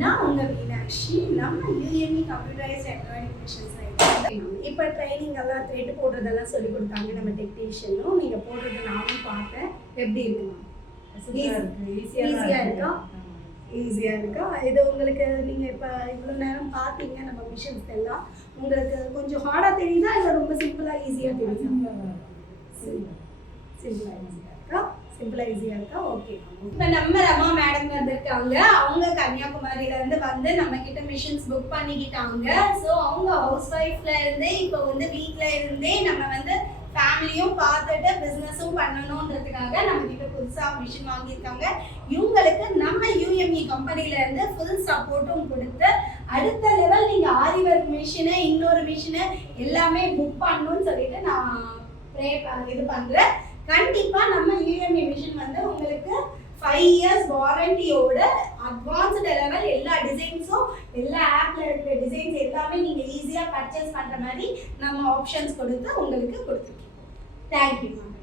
நான் உங்கள் மீனாட்சி. நம்ம யூஎம்இ கம்ப்யூட்டரைஸ்ட் எம்ப்ராய்டரி மிஷின்ஸ் இப்போ ட்ரைனிங் எல்லாம் த்ரெட் போடுறதெல்லாம் சொல்லி கொடுத்தாங்க நம்ம டெக்னீஷியனும். நீங்கள் போடுறது நானும் பார்த்தேன். எப்படி இருக்குமா? ஈஸியாக இருக்கா? ஈஸியாக இருக்கா? இது உங்களுக்கு நீங்கள் இப்போ இவ்வளோ நேரம் பார்த்தீங்க நம்ம மிஷின்ஸ் எல்லாம், உங்களுக்கு கொஞ்சம் ஹார்டாக தெரியுதா இல்லை ரொம்ப சிம்பிளாக ஈஸியாக தெரியுதா? சிம்பிளாக ஈஸியாக இருக்கா? சிம்பிளாக ஈஸியாக இருக்கா? ஓகே. இப்போ நம்ம ரமா மேடம் வந்திருக்காங்க. அவங்க கன்னியாகுமரியிலேருந்து வந்து நம்ம கிட்ட மிஷின்ஸ் புக் பண்ணிக்கிட்டாங்க. ஸோ அவங்க ஹவுஸ் ஒய்ஃப்ல இருந்தே இப்போ வந்து வீட்டில் இருந்தே நம்ம வந்து ஃபேமிலியும் பார்த்துட்டு பிஸ்னஸும் பண்ணணுன்றதுக்காக நம்ம கிட்ட புதுசாக மிஷின் வாங்கியிருக்காங்க. இவங்களுக்கு நம்ம யூஎம்இ கம்பெனிலேருந்து ஃபுல் சப்போர்ட்டும் கொடுத்து அடுத்த லெவல் நீங்கள் ஆரி ஒர்க் மிஷினு இன்னொரு மிஷினு எல்லாமே புக் பண்ணணும்னு சொல்லிட்டு நான் இது பண்ணுறேன். கண்டிப்பாக நம்ம யூஎம்இ மிஷின் வந்து உங்களுக்கு 5 years வாரண்டியோட அட்வான்ஸ்டு லெவல் எல்லா டிசைன்ஸும் எல்லா ஆப்ல இருக்கிற டிசைன்ஸ் எல்லாமே நீங்கள் ஈஸியாக பர்ச்சேஸ் பண்ணுற மாதிரி நம்ம ஆப்ஷன்ஸ் கொடுத்து உங்களுக்கு கொடுத்துருக்கோம். Thank you ma'am.